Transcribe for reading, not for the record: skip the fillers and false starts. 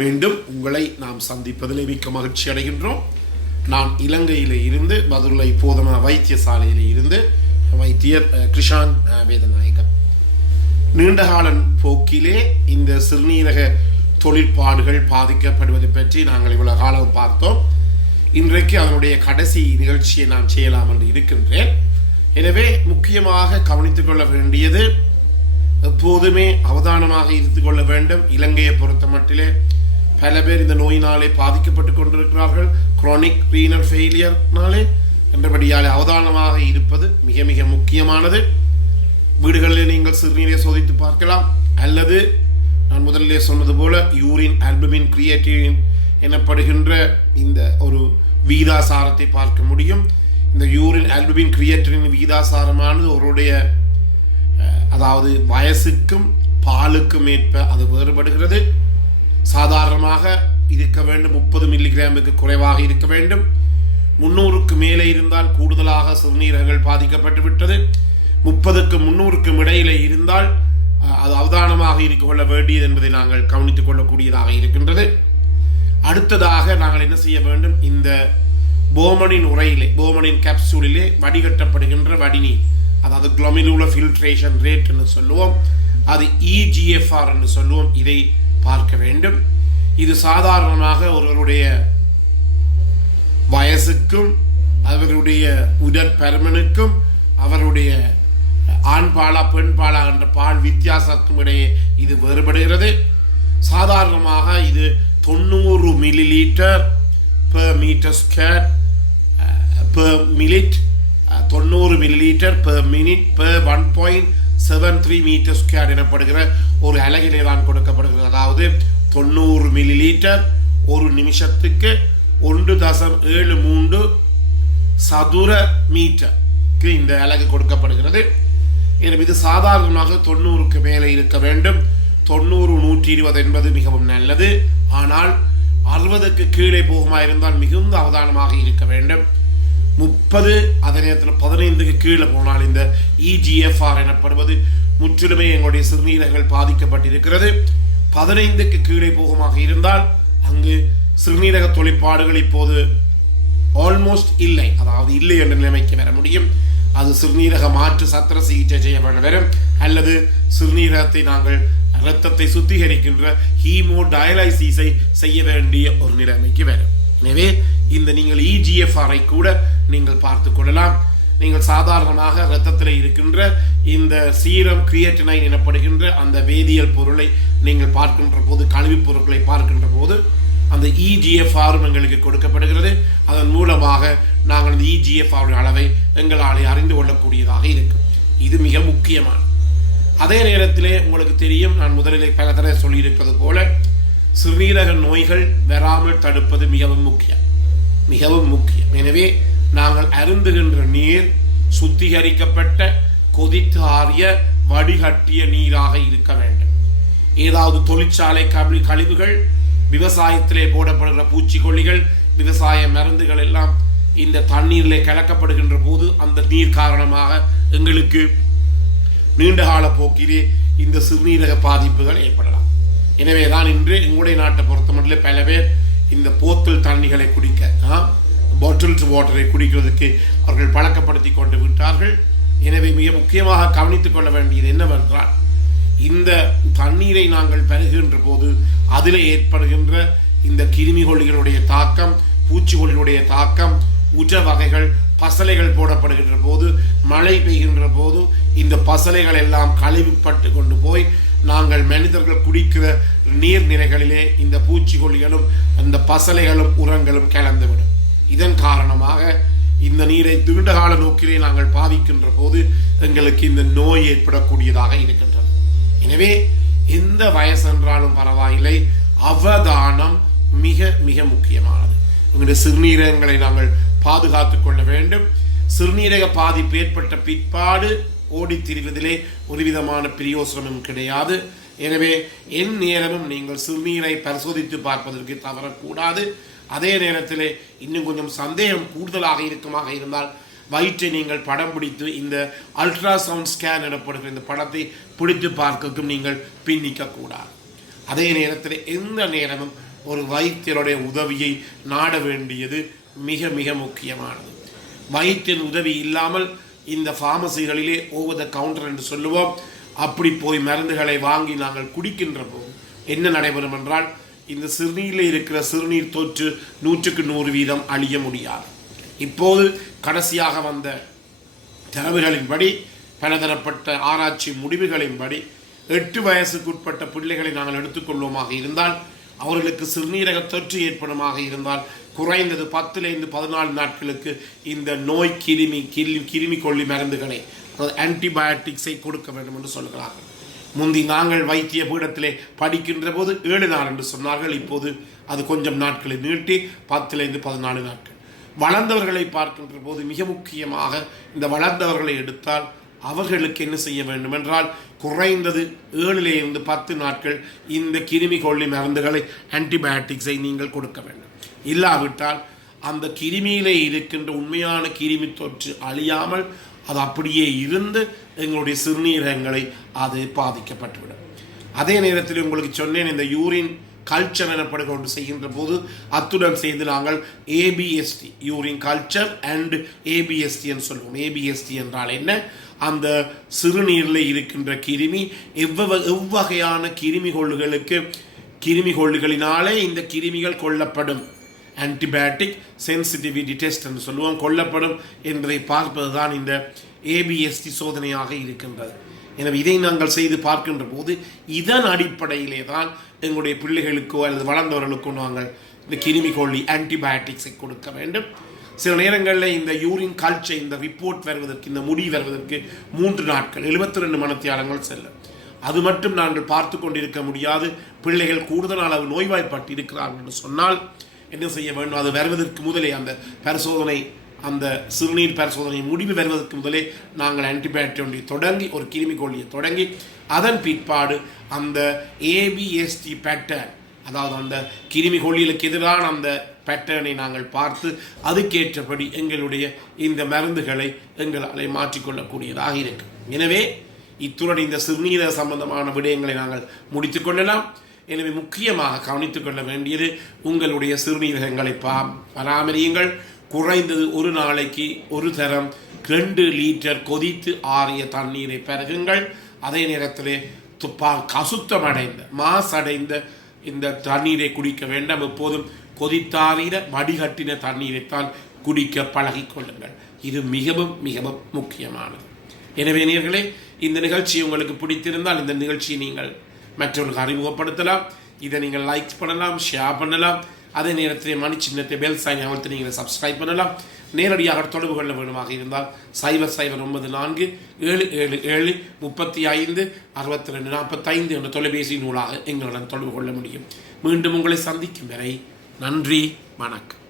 மீண்டும் உங்களை நாம் சந்திப்பதில் மிக்க மகிழ்ச்சி அடைகின்றோம். நான் இலங்கையில் இருந்து மதுரை போதனா வைத்தியசாலையில் இருந்து வைத்தியர் கிருஷான் வேதநாயகன். நீண்டகால போக்கிலே இந்த சிறுநீரக தொழிற்பாடுகள் பாதிக்கப்படுவதை பற்றி நாங்கள் இவ்வளவு காலம் பார்த்தோம். இன்றைக்கு அதனுடைய கடைசி நிகழ்ச்சியை நான் செய்யலாம் என்று இருக்கின்றேன். எனவே முக்கியமாக கவனித்துக் கொள்ள வேண்டியது, எப்போதுமே அவதானமாக இருந்து கொள்ள வேண்டும். இலங்கையை பொறுத்த மட்டிலே பல பேர் இந்த நோயினாலே பாதிக்கப்பட்டு கொண்டிருக்கிறார்கள். குரோனிக் ரீனல் ஃபெயிலியர்னாலே என்றபடியாலே அவதானமாக இருப்பது மிக மிக முக்கியமானது. வீடுகளில் நீங்கள் சிறுநீரை சோதித்து பார்க்கலாம், அல்லது நான் முதலிலே சொன்னது போல யூரின் ஆல்புமின் கிரியேட்டின் எனப்படுகின்ற இந்த ஒரு வீதாசாரத்தை பார்க்க முடியும். இந்த யூரின் ஆல்புமின் கிரியேட்டின் வீதாசாரமானது அவருடைய அதாவது வயசுக்கும் பாலுக்கும் ஏற்ப அது வேறுபடுகிறது. சாதாரணமாக இருக்க வேண்டும் 30 மில்லிகிராமுக்கு குறைவாக இருக்க வேண்டும். 300க்கு மேலே இருந்தால் கூடுதலாக சிறுநீரகங்கள் பாதிக்கப்பட்டு விட்டது. 30க்கும் 300க்கும் இடையிலே இருந்தால் அது அவதானமாக இருக்க கொள்ள வேண்டியது என்பதை நாங்கள் கவனித்துக் கொள்ளக்கூடியதாக இருக்கின்றது. அடுத்ததாக நாங்கள் என்ன செய்ய வேண்டும், இந்த போமனின் உரையிலே போமனின் கேப்சூலிலே வடிகட்டப்படுகின்ற வடிநீர், அதாவது குளோமெருலர் ஃபில்ட்ரேஷன் ரேட் என்று சொல்லுவோம், அது EGFR என்று சொல்லுவோம். இதை பார்க்க வேண்டும். இது சாதாரணமாக ஒருவருடைய வயசுக்கும் அவருடைய உடற்பருமனுக்கும் அவருடைய ஆண் பாலா பெண் பாலா என்ற பால் வித்தியாசத்துக்கும் இடையே இது வேறுபடுகிறது. சாதாரணமாக இது 90 millilitre per metre square per minute, 90 millilitre per minute per 1.73 metre square எனப்படுகிற ஒரு அலகிலே தான் கொடுக்கப்படுகிறது. அதாவது 90 மில்லிலீட்டர் ஒரு நிமிஷத்துக்கு 1.73 சதுர மீட்டருக்கு இந்த அலகு கொடுக்கப்படுகிறது. எனவே இது சாதாரணமாக 90க்கு மேலே இருக்க வேண்டும். 90 120 என்பது மிகவும் நல்லது. ஆனால் 60க்கு கீழே போகுமா இருந்தால் மிகுந்த அவதானமாக இருக்க வேண்டும். 30 அதே நேரத்தில் 15க்கு கீழே போனால் இந்த EGFR எனப்படுவது முற்றிலுமே எங்களுடைய சிறுநீரகங்கள் பாதிக்கப்பட்டிருக்கிறது. 15க்கு கீழே போகுமாக இருந்தால் அங்கு சிறுநீரக தொழிற்பாடுகள் இப்போது ஆல்மோஸ்ட் இல்லை, அதாவது இல்லை என்ற நிலைமைக்கு வர முடியும். அது சிறுநீரக மாற்று சத்திர சிகிச்சை செய்ய வரும், அல்லது சிறுநீரகத்தை நாங்கள் இரத்தத்தை சுத்திகரிக்கின்ற ஹீமோ டயலைசிஸை செய்ய வேண்டிய ஒரு நிலைமைக்கு வரும். எனவே இந்த நீங்கள் EGFR-ஐ கூட நீங்கள் பார்த்து கொள்ளலாம். நீங்கள் சாதாரணமாக இரத்தத்தில் இருக்கின்ற இந்த சீரம் கிரியேட்டினைன் எனப்படுகின்ற அந்த வேதியியல் பொருளை நீங்கள் பார்க்கின்ற போது, கழிவுப் பொருட்களை பார்க்கின்ற போது அந்த EGFR எங்களுக்கு கொடுக்கப்படுகிறது. அதன் மூலமாக நாங்கள் இந்த EGFR அளவை எங்களாலே அறிந்து கொள்ளக்கூடியதாக இருக்கும். இது மிக முக்கியமான. அதே நேரத்திலே உங்களுக்கு தெரியும், நான் முதலிலே பல தடவை சொல்லியிருப்பது போல சிறுநீரக நோய்கள் வராமல் தடுப்பது மிகவும் முக்கியம், மிகவும் முக்கியம். எனவே நாங்கள் அருந்துகின்ற நீர் சுத்திகரிக்கப்பட்ட கொதித்தாறிய வடிகட்டிய நீராக இருக்க வேண்டும். ஏதாவது தொழிற்சாலை கழிவுகள், விவசாயத்திலே போடப்படுகிற பூச்சிக்கொல்லிகள், விவசாய மருந்துகள் எல்லாம் இந்த தண்ணீரிலே கலக்கப்படுகின்ற போது அந்த நீர் காரணமாக எங்களுக்கு நீண்டகால போக்கிலே இந்த சிறுநீரக பாதிப்புகள் ஏற்படலாம். எனவே தான் இன்று எங்களுடைய நாட்டை பொறுத்தமட்டில் பல பேர் இந்த போத்தல் தண்ணிகளை குடிக்க, பாட்டில்ஸ் வாட்டரை குடிக்கிறதுக்கு அவர்கள் பழக்கப்படுத்தி கொண்டு விட்டார்கள். எனவே மிக முக்கியமாக கவனித்துக் கொள்ள வேண்டியது என்னவென்றால், இந்த தண்ணீரை நாங்கள் பருகுகின்ற போது அதில் ஏற்படுகின்ற இந்த கிருமிகொல்லிகளுடைய தாக்கம், பூச்சிக்கொல்லிகளுடைய தாக்கம், உஜ வகைகள், பசலைகள் போடப்படுகின்ற போது, மழை பெய்கின்ற போது இந்த பசலைகள் எல்லாம் கழிவுபட்டு கொண்டு போய் நாங்கள் மனிதர்கள் குடிக்கிற நீர்நிலைகளிலே இந்த பூச்சிக்கொல்லிகளும் அந்த பசலைகளும் உரங்களும் கலந்துவிடும். இதன் காரணமாக இந்த நீரை நீண்டகால நோக்கிலே நாங்கள் பாவிக்கின்ற போது எங்களுக்கு இந்த நோய் ஏற்படக்கூடியதாக இருக்கின்றது. எனவே எந்த வயசென்றாலும் பரவாயில்லை, அவதானம் மிக மிக முக்கியமானது. உங்களுடைய சிறுநீரகங்களை நாங்கள் பாதுகாத்துக் கொள்ள வேண்டும். சிறுநீரக பாதிப்பு ஏற்பட்ட பிற்பாடு ஓடி திரிவதிலே ஒரு விதமான பிரயோசனமும் கிடையாது. எனவே என் நேரமும் நீங்கள் சிறுநீரை பரிசோதித்து பார்ப்பதற்கு தவறக்கூடாது. அதே நேரத்தில் இன்னும் கொஞ்சம் சந்தேகம் கூடுதலாக இருக்குமாக இருந்தால் வயிற்றை நீங்கள் படம் பிடித்து இந்த அல்ட்ராசவுண்ட் ஸ்கேன் எனப்படுகிற இந்த படத்தை பிடித்து பார்க்கவும் நீங்கள் பின்னிக்க கூடாது. அதே நேரத்தில் எந்த நேரமும் ஒரு வைத்தியருடைய உதவியை நாட வேண்டியது மிக மிக முக்கியமானது. வைத்தியன் உதவி இல்லாமல் இந்த ஃபார்மசிகளிலே ஓவர் த கவுண்டர் என்று சொல்லுவோம், அப்படி போய் மருந்துகளை வாங்கி நாங்கள் குடிக்கின்ற போது என்ன நடைபெறும் என்றால், இந்த சிறுநீரில் இருக்கிற சிறுநீர் தொற்று 100% அழிய முடியாது. இப்போது கடைசியாக வந்த தரவுகளின்படி, பலதரப்பட்ட ஆராய்ச்சி முடிவுகளின்படி 8 வயசுக்குட்பட்ட பிள்ளைகளை நாங்கள் எடுத்துக்கொள்வோமாக இருந்தால், அவர்களுக்கு சிறுநீரக தொற்று ஏற்படுமாக இருந்தால் குறைந்தது 10 to 14 நாட்களுக்கு இந்த நோய் கிருமி கொல்லி மருந்துகளை, அதாவது ஆன்டிபயோட்டிக்ஸை கொடுக்க வேண்டும் என்று சொல்கிறார்கள். முந்தி நாங்கள் வைத்திய பீடத்திலே படிக்கின்ற போது 7 நாள் என்று சொன்னார்கள். இப்போது அது கொஞ்சம் நாட்களை நீட்டி 10 to 14 நாட்கள். வளர்ந்தவர்களை பார்க்கின்ற போது மிக முக்கியமாக இந்த வளர்ந்தவர்களை எடுத்தால் அவர்களுக்கு என்ன செய்ய வேண்டும் என்றால், குறைந்தது 7 to 10 நாட்கள் இந்த கிருமி கொல்லி மருந்துகளை, ஆன்டிபயோட்டிக்ஸை நீங்கள் கொடுக்க வேண்டும். இல்லாவிட்டால் அந்த கிருமியிலே இருக்கின்ற உண்மையான கிருமி தொற்று அழியாமல் அது அப்படியே இருந்து எங்களுடைய சிறுநீரகங்களை அது பாதிக்கப்பட்டுவிடும். அதே நேரத்தில் உங்களுக்கு சொன்னேன், இந்த யூரின் கல்ச்சர் எனப்படுகிற ஒன்று செய்கின்ற போது அத்துடன் சேர்ந்து நாங்கள் ஏபிஎஸ்டி, யூரின் கல்ச்சர் அண்ட் ஏபிஎஸ்டி என்று சொல்லுவோம். ஏபிஎஸ்டி என்றால் என்ன? அந்த சிறுநீரில் இருக்கின்ற கிருமி எவ்வகையான கிருமி கொள்ளுகளினாலே இந்த கிருமிகள் கொல்லப்படும், ஆன்டிபயோட்டிக் சென்சிட்டிவிட்டி டெஸ்ட் என்று சொல்லுவோம், கொல்லப்படும் என்பதை பார்ப்பது தான் இந்த ஏபிஎஸ்டி சோதனையாக இருக்கின்றது. எனவே இதை நாங்கள் செய்து பார்க்கின்ற போது இதன் அடிப்படையிலே தான் எங்களுடைய பிள்ளைகளுக்கோ அல்லது வளர்ந்தவர்களுக்கோ நாங்கள் இந்த கிருமி கொல்லி ஆன்டிபயோட்டிக்ஸை கொடுக்க வேண்டும். சில நேரங்களில் இந்த யூரின் கல்ச்சர், இந்த ரிப்போர்ட் வருவதற்கு, இந்த முடி வருவதற்கு 3 நாட்கள் 72 மணித்தியாலங்கள் செல்லும். அது மட்டும் நாங்கள் பார்த்து கொண்டிருக்க முடியாது. பிள்ளைகள் கூடுதல் அளவு நோய்வாய்ப்பட்டு இருக்கிறார்கள் என்று சொன்னால் என்ன செய்ய வேண்டும்? அது வருவதற்கு முதலே அந்த பரிசோதனை, அந்த சிறுநீர் பரிசோதனை முடிவு வருவதற்கு முதலே நாங்கள் ஆன்டிபயோட்டிக் தொடங்கி, ஒரு கிருமி கொல்லியை தொடங்கி, அதன் பிற்பாடு அந்த ஏபிஎஸ்டி பேட்டர்ன், அதாவது அந்த கிருமி கொல்லிகளுக்கு எதிரான அந்த பேட்டர்னை நாங்கள் பார்த்து அதுக்கேற்றபடி எங்களுடைய இந்த மருந்துகளை எங்களால் மாற்றிக்கொள்ளக்கூடியதாக இருக்கும். எனவே இத்துடன் இந்த சிறுநீரக சம்பந்தமான விடயங்களை நாங்கள் முடித்துக் கொள்ளலாம். எனவே முக்கியமாக கவனித்துக் கொள்ள வேண்டியது, உங்களுடைய சிறுநீரகங்களை பராமரியுங்கள். குறைந்தது ஒரு நாளைக்கு ஒரு தரம் 2 லிட்டர் கொதித்து ஆறிய தண்ணீரை பருகுங்கள். அதே நேரத்திலே அசுத்தமடைந்த மாசடைந்த இந்த தண்ணீரை குடிக்க வேண்டாம். எப்போதும் கொதித்தாறின வடிகட்டின தண்ணீரைத்தான் குடிக்க பழகிக்கொள்ளுங்கள். இது மிகவும் மிகவும் முக்கியமானது. எனவே நேயர்களே, இந்த நிகழ்ச்சி உங்களுக்கு பிடித்திருந்தால் இந்த நிகழ்ச்சியை நீங்கள் மற்றவர்களுக்கு அறிமுகப்படுத்தலாம். இதை நீங்கள் லைக் பண்ணலாம், ஷேர் பண்ணலாம். அதே நேரத்தில் மணி சின்னத்தை பெல் சைன் அமர்த்தி நீங்கள் சப்ஸ்கிரைப் பண்ணலாம். நேரடியாக தொடர்பு கொள்ள வேண்டுமாக இருந்தால் 009477356245 என்ற தொலைபேசி நூலாக எங்களுடன் தொடர்பு கொள்ள முடியும். மீண்டும் உங்களை சந்திக்கும் வரை நன்றி, வணக்கம்.